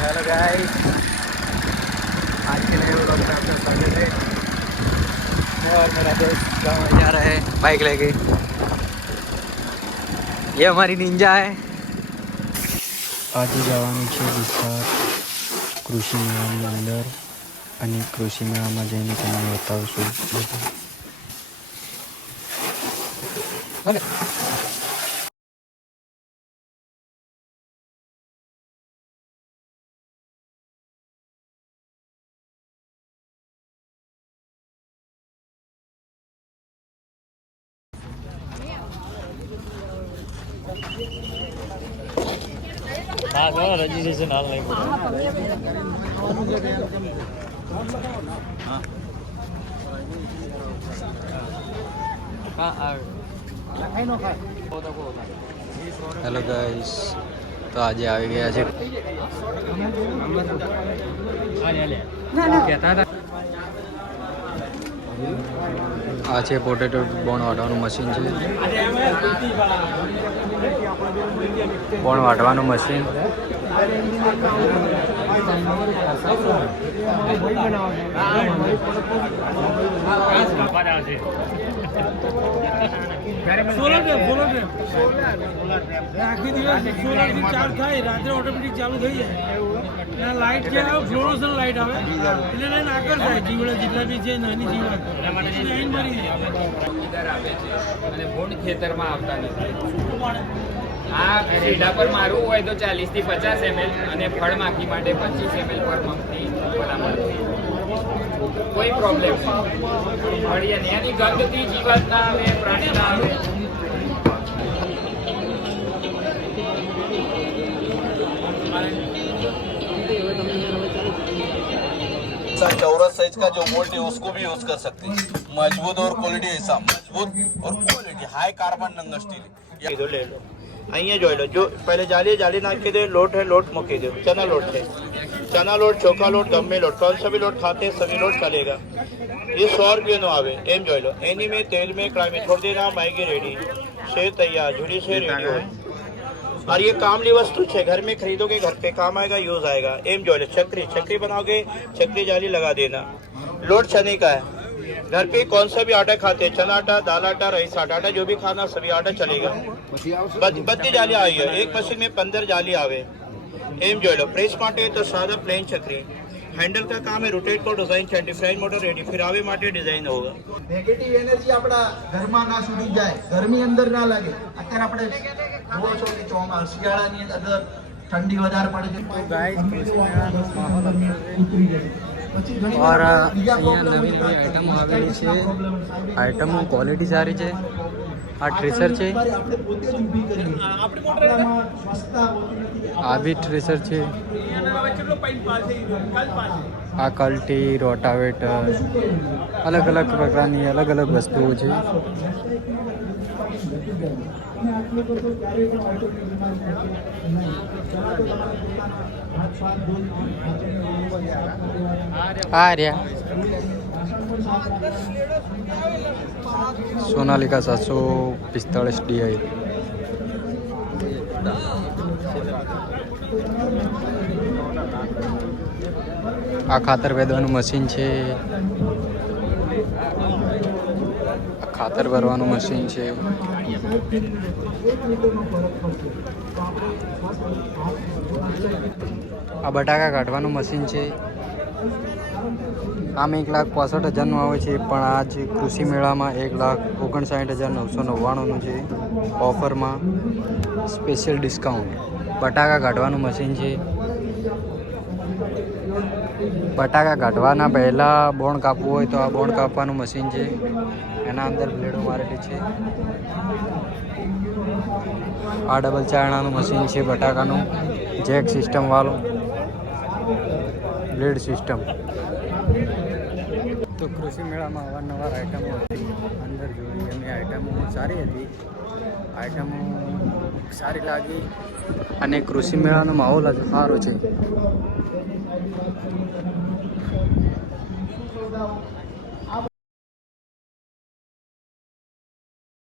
Hello guys, आज के नए व्लॉग में आपका स्वागत है। मैं और मेरा दोस्त गाँव जा रहे हैं बाइक लेके। ये हमारी निंजा है। આજે જવાનું છે વિસ્તાર કૃષિ મેળાની અંદર અને કૃષિ મેળામાં જઈને તમને બતાવશું બધું. हाँ सर, रजिस्ट्रेशन हाल नहीं पड़ा। હેલો ગાઈસ, તો આજે આવી ગયા છે આ છે પોટેટો બોણ વાટવાનું મશીન છે. બોણ વાટવાનું મશીન આખી દિવસ સોલારથી ચાર્જ થાય, રાત્રે ઓટોમેટિક ચાલુ થઈ જાય. લાઇટ જે આવે ફ્લોરોસન લાઇટ આવે એટલે લાઈન આગળ થાય. જીવડા જેટલા બી છે નાની જીવડા લાઈન ભરી આવે છે અને બોન્ડ ખેતરમાં આવતા નથી. આ રેડા પર મારવું હોય તો 40 થી 50 ml અને ફળ માખી માટે 25 ml પર મંથની ભલામણ છે. કોઈ પ્રોબ્લેમ નહીં. ફળી અને એની ગંધથી જીવાત ના આવે, પ્રાણી ના આવે. चौरस साइज का जो बोल्ट है उसको भी यूज कर सकते हैं. मजबूत और क्वालिटी ऐसा मजबूत और क्वालिटी हाई कार्बन नंगा स्टील. ले लो. અહીંયા જોઈ લો, જો પહેલે જાલી નાખી દે. લોટ है लोट મૂકી दो. चना लोट है, चना लोट, ચોખા લોટ, ગમે લોટ, कौन सा भी लोट खाते हैं सभी लोट चलेगा. ये 100 रुपये નો આવે. એમ જોઈ લો. એની में तेल में कढ़ाई में छोड़ देना. मैगी रेडी, सेव तैयार, जुड़ी से रेडी हो. और ये कामली वस्तु है, घर में खरीदोगे घर पे काम आएगा, यूज आएगा. एम जो है चक्री बनाओगे, चक्री जाली लगा देना. लोट चने का है. घर पे कौन सा भी आटा खाते हैं, चना आटा, दाल आटा, राइस आटा, जो भी खाना सभी आटा चलेगा. बत्ती जाली आई है. एक मशीन में 15 जाली आवे. एम जो है प्रेस माटे तो सादा प्लेन चक्री. हैंडल का काम है, रोटेट को डिजाइन है, डिफरेंट मोटर रेडी. फिर आवे माटे डिजाइन होगा. નેગેટિવ એનર્જી આપણા ઘરમાં ના સુધી જાય, ગરમી અંદર ના લાગે. અત્યારે આપણે જોવો છો કે શિયાળાની અંદર ઠંડી વધારે પડે છે. તો ગાઈસ, કૃષિ મેળાનો માહોલ ઉતરી જશે. और અહીંયા નવી નવી આઈટમો આવેલી છે. આઈટમો ક્વોલિટી સારી છે. આ ટ્રેસર છે, આ બી ટ્રેસર છે. આ કલ્ટી, રોટાવેટર, અલગ અલગ પ્રકારની અલગ અલગ વસ્તુઓ છે. આ રહ્યા સોનાલિકા 745 DI. આ ખાતર વેદવાનું મશીન છે. આ ખાતર ભરવાનું મશીન છે. આ બટાકા કાઢવાનું મશીન છે. આમ 1,65,000નું આવે છે, પણ આજ કૃષિ મેળામાં 1,59,999નું છે ઓફરમાં, સ્પેશિયલ ડિસ્કાઉન્ટ. બટાકા કાઢવાનું મશીન છે. બટાકા કાઢવાના પહેલાં બોણ કાપવું હોય તો આ બોણ કાપવાનું મશીન છે. એના અંદર બ્લેડો મારેલી છે. આ ડબલ ચારણાનું મશીન છે બટાકાનું, જેક સિસ્ટમવાળું, બ્લેડ સિસ્ટમ. તો કૃષિ મેળામાં અવારનવાર આઈટમો હતી, અંદર જોઈ એમની આઈટમો સારી હતી. આઈટમો સારી લાગી અને કૃષિ મેળાનો માહોલ જ સારો છે.